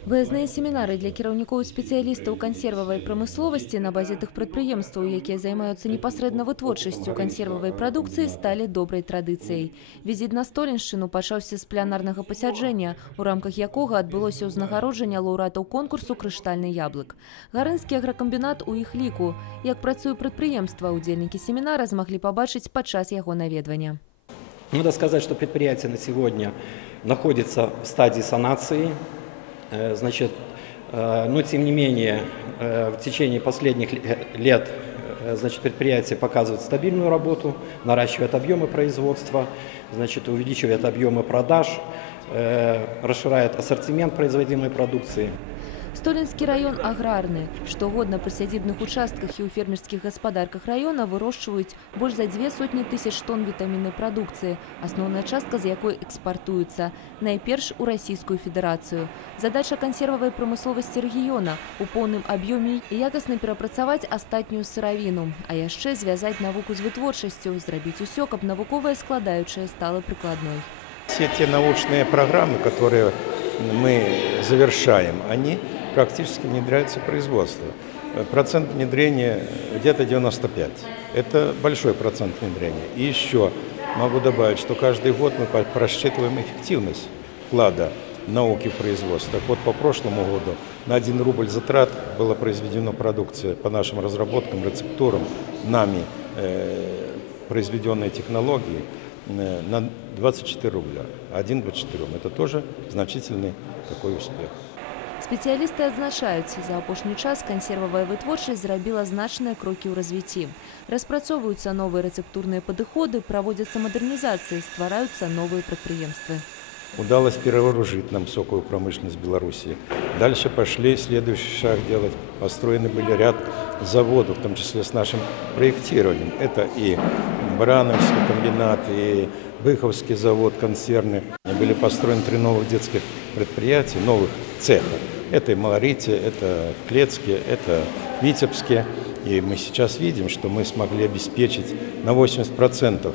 Выязныя семінары для кіраўнікоў і спецыялістаў кансервавай прамысловасці на базе тых прадпрыемстваў, якія займаюцца непасрэдна вытворчасцю кансервавай прадукцыі, сталі добрай традыцыяй. Візіт на Століншчыну пачаўся з плянарнага пасяджэння, у рамках якога адбылося ўзнагароджанне лаўрэатаў конкурсу «Крыштальны яблык». Гарэнскі агракамбінат у іх ліку. Як працуе прадпрыемства, удзельнікі семінара змаглі пабачыць падчас яго наведвання. Надо сказать, что предприятие на сегодня находится в стадии санации. Но тем не менее, в течение последних лет предприятие показывает стабильную работу, наращивает объемы производства, увеличивает объемы продаж, расширяет ассортимент производимой продукции. Столинский район аграрны. Штогодна при сядзібных участках и у фермерских гаспадарках района вырощивают больше за 200 000 тонн витаминной продукции, основная частка з якой экспортуется, найперш у Российскую Федерацию. Задача консервовой промысловости региона у полном объеме и якостно перапрацаваць астатнюю сыравіну, а яшчэ звязать навуку з вытворчасцю, зрабіць усё, каб навуковая складаючая стала прикладной. Все те научные программы, которые мы завершаем, они практически внедряются в производство. Процент внедрения где-то 95. Это большой процент внедрения. И еще могу добавить, что каждый год мы просчитываем эффективность вклада науки в производство. Так вот, по прошлому году на 1 рубль затрат была произведена продукция по нашим разработкам, рецептурам, нами произведенные технологии на 24 рубля. 1,24. Это тоже значительный такой успех. Спецыялісты адзначаюць, за апошні час кансервавая вытворчасць зрабіла значныя крокі ў развіцці. Распрацоўваюцца новыя рэцэптурныя падыходы, праводзяцца мадэрнізацыі, ствараюцца новыя прадпрыемствы. Удалось перевооружить нам соковую промышленность Беларуси. Дальше пошли следующий шаг делать. Построены были ряд заводов, в том числе с нашим проектированием. Это и Барановский комбинат, и Быховский завод, концерны. Были построены 3 новых детских предприятия, новых цеха. Это и Малорите, это Клецке, это Витебске. И мы сейчас видим, что мы смогли обеспечить на 80%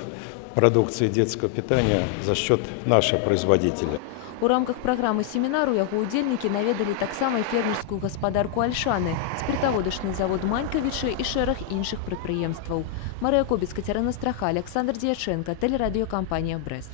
продукции детского питания за счет наших производителей. У рамках программы семінару яго удзельнікі наведалі таксама фермерскую гаспадарку Альшаны, спиртоводочный завод Манькавічы і шэраг іншых прадпрыемстваў. Марыя Кобец, Кацярына Страха, Александр Дьяченко, телерадиокомпания «Брест».